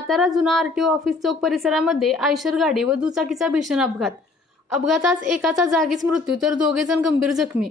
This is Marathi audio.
सातारा जुना आरटीओ ऑफिस चौक परिसरामध्ये आयशर गाडी व दुचाकीचा भीषण अपघात. अपघातात एकाचा जागीच मृत्यू तर दोघे जण गंभीर जखमी.